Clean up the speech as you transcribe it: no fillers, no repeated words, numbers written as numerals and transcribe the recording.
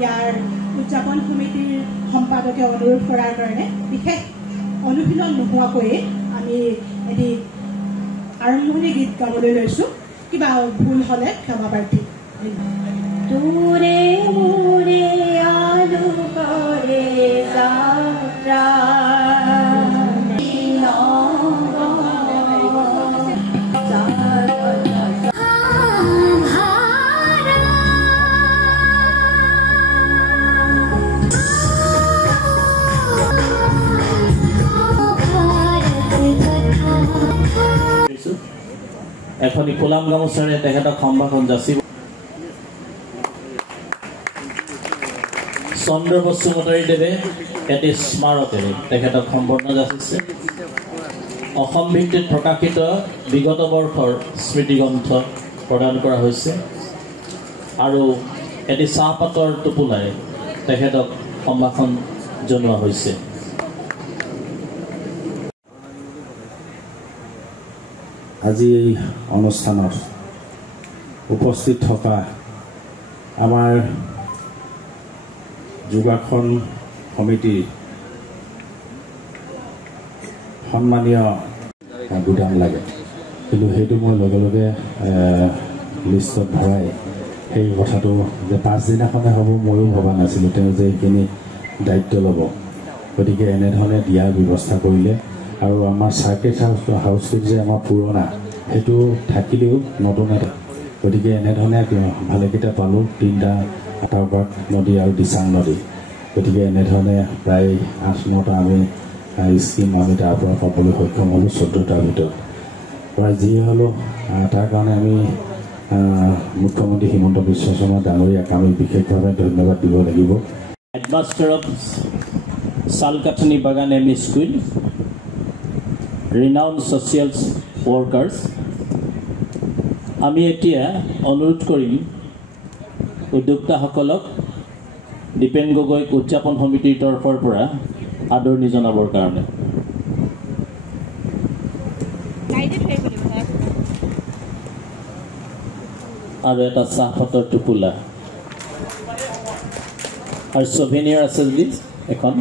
ইয়াৰ উদযাপন সমিতিৰ সম্পাদকে অনুৰোধ কৰাৰ কাৰণে বিশেষ অনুশীলন নোহোৱাকৈয়ে আমি এটি আৰম্ভণি গীত গাবলৈ লৈছোঁ। কিবা ভুল হ'লে ক্ষমা প্ৰাৰ্থী। তোৰে মোৰে আলু কৰে যাত্ৰা এখনি কোলাম গামোচাৰে তেখেতক সম্ভাষণ যাচিব। চন্দ্ৰ বসুমতাৰী দেৱে এটি স্মাৰকেৰে তেখেতক সম্বৰ্ধনা যাচিছে। অসম ভিত্তিত প্ৰকাশিত বিগত বৰ্ষৰ স্মৃতিগ্ৰন্থ প্ৰদান কৰা হৈছে আৰু এটি চাহপাতৰ টোপোলাৰে তেখেতক সম্ভাষণ জনোৱা হৈছে। আজি এই অনুষ্ঠানত উপস্থিত থকা আমাৰ যোগাসন সমিতিৰ সন্মানীয় গুদাম লাগে, কিন্তু সেইটো মই লগে লগে লিষ্টত ভৰাই সেই কথাটো যে পাছদিনাখনে হ'ব ময়ো ভবা নাছিলোঁ তেওঁ যে এইখিনি দায়িত্ব ল'ব। গতিকে এনেধৰণে দিয়াৰ ব্যৱস্থা কৰিলে আৰু আমাৰ চাৰ্কিট হাউচটো যে আমাৰ পুৰণা সেইটো থাকিলেও নতুন এটা, গতিকে এনেধৰণে ভালেকেইটা পালোঁ, 3টা আটাৰবাগ নদী আৰু দিচাং নদী। গতিকে এনেধৰণে প্ৰায় 8-9টা আমি স্কিম আমি তাৰ পৰা পাবলৈ সক্ষম হ'লোঁ 14টাৰ ভিতৰত। প্ৰায় যি হ'লেও তাৰ কাৰণে আমি মুখ্যমন্ত্ৰী হিমন্ত বিশ্ব শৰ্মা ডাঙৰীয়াক আমি বিশেষভাৱে ধন্যবাদ দিব লাগিব। হেডমাষ্টাৰ অফ চালকাঠনি বাগান M E school, renowned social workers, আমি এতিয়া অনুৰোধ কৰিম উদ্যোক্তাসকলক দীপেন গগৈক উদযাপন সমিতিৰ তৰফৰ পৰা আদৰণি জনাবৰ কাৰণে। আৰু এটা চাহপাতৰ টোপোলা আৰু ছভেনিয়াৰ আছে যদি এখন।